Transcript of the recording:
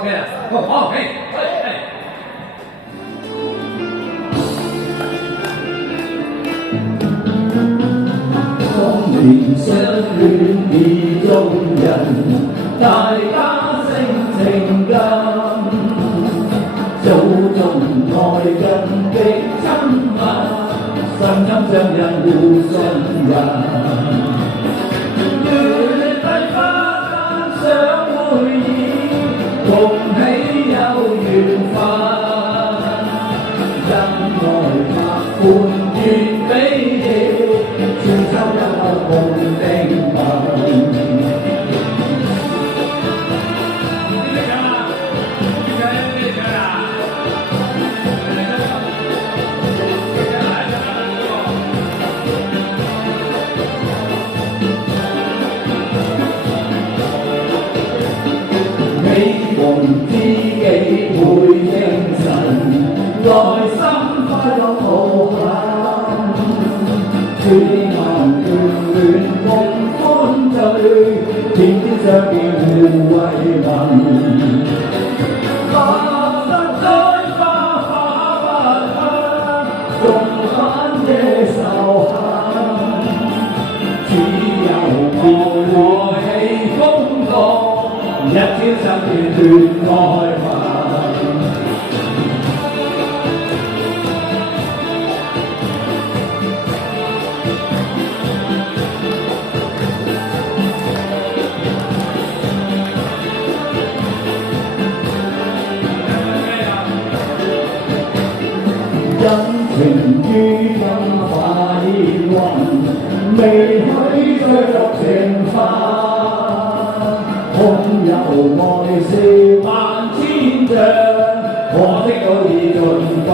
OK 啦，好，係。當年相戀意中人，大家性情近，早中愛近的親密，心心相印互信任。月麗花間相會意，共喜有緣分，恩愛拍伴願比翼，千秋一夢定文。喜逢知己會應神，內心快樂無限。千萬眷戀共歡聚，天天相見互慰問。白髮栽花花不香，重返這仇恨。只有我氣風浪。一天相見斷愛恨，因情於金化煙雲，未許追逐情分。空有愛是萬千丈，可惜早已盡分。